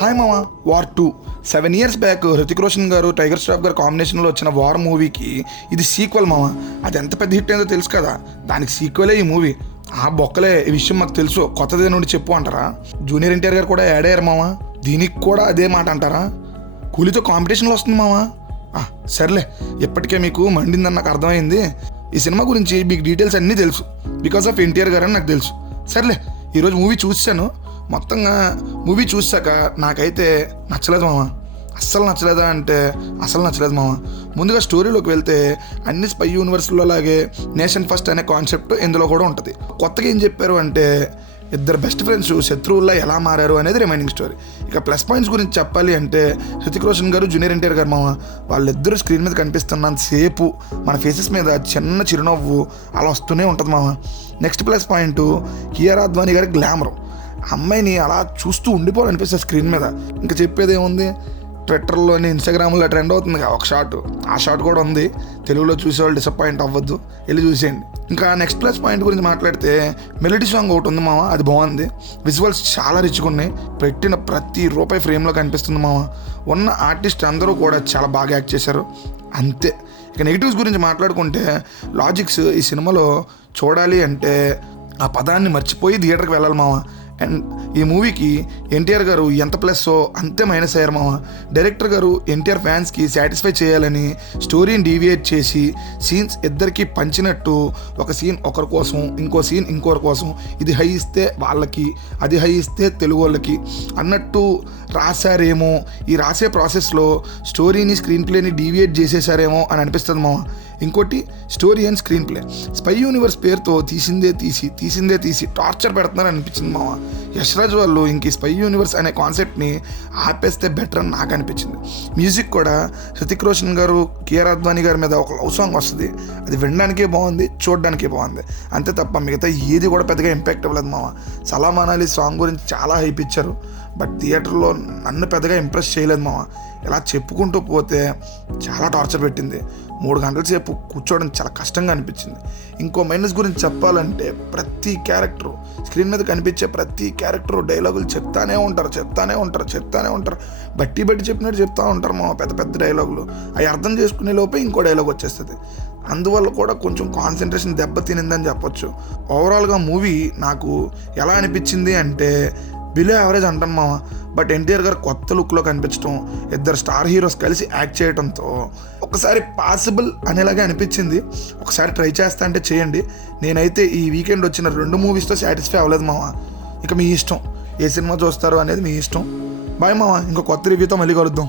Hi మామ war 2 7 years back Hrithik Roshan గారు tiger Shroff గారు కాంబినేషన్లో వచ్చిన వార్ మూవీకి ఇది సీక్వెల్ మామ. అది ఎంత పెద్ద హిట్ అయిందో తెలుసు కదా, దానికి సీక్వెలే ఈ మూవీ. ఆ బొక్కలే ఈ విషయం మాకు తెలుసు, కొత్తదే నుండి చెప్పు అంటారా? జూనియర్ ఎన్టీఆర్ గారు కూడా యాడ్ అయ్యారు మామ, దీనికి కూడా అదే మాట అంటారా? కూలీతో కాంపిటీషన్లో వస్తుంది మామ. సర్లే, ఇప్పటికే మీకు మండిందని నాకు అర్థమైంది. ఈ సినిమా గురించి మీకు డీటెయిల్స్ అన్నీ తెలుసు, బికాస్ ఆఫ్ ఎన్టీఆర్ గారు అని నాకు తెలుసు. సర్లే, ఈరోజు మూవీ చూసాను. మొత్తంగా మూవీ చూసాక నాకైతే నచ్చలేదు మామ. అస్సలు నచ్చలేదా అంటే అసలు నచ్చలేదు మామ. ముందుగా స్టోరీలోకి వెళ్తే అన్ని స్పై యూనివర్స్లో లాగే నేషన్ ఫస్ట్ అనే కాన్సెప్ట్ ఇందులో కూడా ఉంటుంది. కొత్తగా ఏం చెప్పారు అంటే ఇద్దరు బెస్ట్ ఫ్రెండ్స్ శత్రువుల్లో ఎలా మారారు అనేది రిమైనింగ్ స్టోరీ. ఇక ప్లస్ పాయింట్స్ గురించి చెప్పాలి అంటే హృతిక్ రోషన్ గారు, జూనియర్ ఎన్టీఆర్ గారు మామ, వాళ్ళిద్దరూ స్క్రీన్ మీద కనిపిస్తున్నంత సేపు మన ఫేసెస్ మీద చిన్న చిరునవ్వు అలా వస్తూనే ఉంటుంది మామ. Next plus point Kiara Advani గారి గ్లామర్. అమ్మాయిని అలా చూస్తూ ఉండిపోవాలనిపిస్తుంది స్క్రీన్ మీద. ఇంకా చెప్పేది ఏముంది, ట్విట్టర్లోని ఇన్స్టాగ్రామ్లో ట్రెండ్ అవుతుంది ఒక షాట్, ఆ షాట్ కూడా ఉంది. తెలుగులో చూసేవాళ్ళు డిసప్పాయింట్ అవ్వద్దు, వెళ్ళి చూసేయండి. ఇంకా నెక్స్ట్ ప్లస్ పాయింట్ గురించి మాట్లాడితే మెలోడీ సాంగ్ ఒకటి ఉంది మామ, అది బాగుంది. విజువల్స్ చాలా రిచ్గా ఉన్నాయి, పెట్టిన ప్రతి రూపాయి ఫ్రేమ్లో కనిపిస్తుంది మామ. ఉన్న ఆర్టిస్ట్ అందరూ కూడా చాలా బాగా యాక్ట్ చేశారు, అంతే. ఇక నెగిటివ్స్ గురించి మాట్లాడుకుంటే లాజిక్స్ ఈ సినిమాలో చూడాలి అంటే ఆ పదాన్ని మర్చిపోయి థియేటర్కి వెళ్ళాలి మామ. అండ్ ఈ మూవీకి ఎన్టీఆర్ గారు ఎంత ప్లస్సో అంతే మైనస్ అయ్యారు మామ. డైరెక్టర్ గారు ఎన్టీఆర్ ఫ్యాన్స్కి సాటిస్ఫై చేయాలని స్టోరీని డీవియేట్ చేసి సీన్స్ ఇద్దరికి పంచినట్టు, ఒక సీన్ ఒకరి కోసం, ఇంకో సీన్ ఇంకొకరి కోసం, ఇది హై ఇస్తే వాళ్ళకి, అది హై ఇస్తే తెలుగు వాళ్ళకి అన్నట్టు రాశారేమో. ఈ రాసే ప్రాసెస్లో స్టోరీని, స్క్రీన్ ప్లేని డీవియేట్ చేసేసారేమో అని అనిపిస్తుంది మామ. ఇంకోటి story and screen play, spy universe పేరుతో తీసిందే తీసి టార్చర్ పెడుతున్నారని అనిపించింది మామ. యశ్రాజ్ వాళ్ళు ఇంక స్పై యూనివర్స్ అనే కాన్సెప్ట్ని ఆపేస్తే బెటర్ అని నాకు అనిపించింది. మ్యూజిక్ కూడా హృతిక్ రోషన్ గారు, కియారా అద్వానీ గారి మీద ఒక లవ్ సాంగ్ వస్తుంది, అది వినడానికే బాగుంది, చూడడానికే బాగుంది, అంతే తప్ప మిగతా ఏది కూడా పెద్దగా ఇంపాక్ట్ అవ్వలేదు మామ. సలాం అనాలి సాంగ్ గురించి చాలా హైప్ ఇచ్చారు, బట్ థియేటర్లో నన్ను పెద్దగా ఇంప్రెస్ చేయలేదు మామ. ఇలా చెప్పుకుంటూ పోతే చాలా టార్చర్ పెట్టింది. 3 గంటల సేపు కూర్చోవడం చాలా కష్టంగా అనిపించింది. ఇంకో మైనస్ గురించి చెప్పాలంటే ప్రతి క్యారెక్టరు, స్క్రీన్ మీద కనిపించే ప్రతి క్యారెక్టరు డైలాగులు చెప్తానే ఉంటారు. బట్టి చెప్పినట్టు చెప్తా ఉంటారు మా పెద్ద డైలాగులు. అవి అర్థం చేసుకునే లోపే ఇంకో డైలాగ్ వచ్చేస్తుంది. అందువల్ల కూడా కొంచెం కాన్సన్ట్రేషన్ దెబ్బతినిందని చెప్పొచ్చు. ఓవరాల్గా మూవీ నాకు ఎలా అనిపించింది అంటే బిలో యావరేజ్ అంటాను మామ. బట్ ఎన్టీఆర్ గారు కొత్త లుక్లో కనిపించడం, ఇద్దరు స్టార్ హీరోస్ కలిసి యాక్ట్ చేయడంతో ఒకసారి పాసిబుల్ అనేలాగే అనిపించింది. ఒకసారి ట్రై చేస్తా అంటే చేయండి. నేనైతే ఈ వీకెండ్ వచ్చిన 2 మూవీస్తో సాటిస్ఫై అవ్వలేదు మామ. ఇక మీ ఇష్టం, ఏ సినిమా చూస్తారు అనేది మీ ఇష్టం. బాయ్ మామ, ఇంకో కొత్త రివ్యూతో మళ్ళీ కలుద్దాం.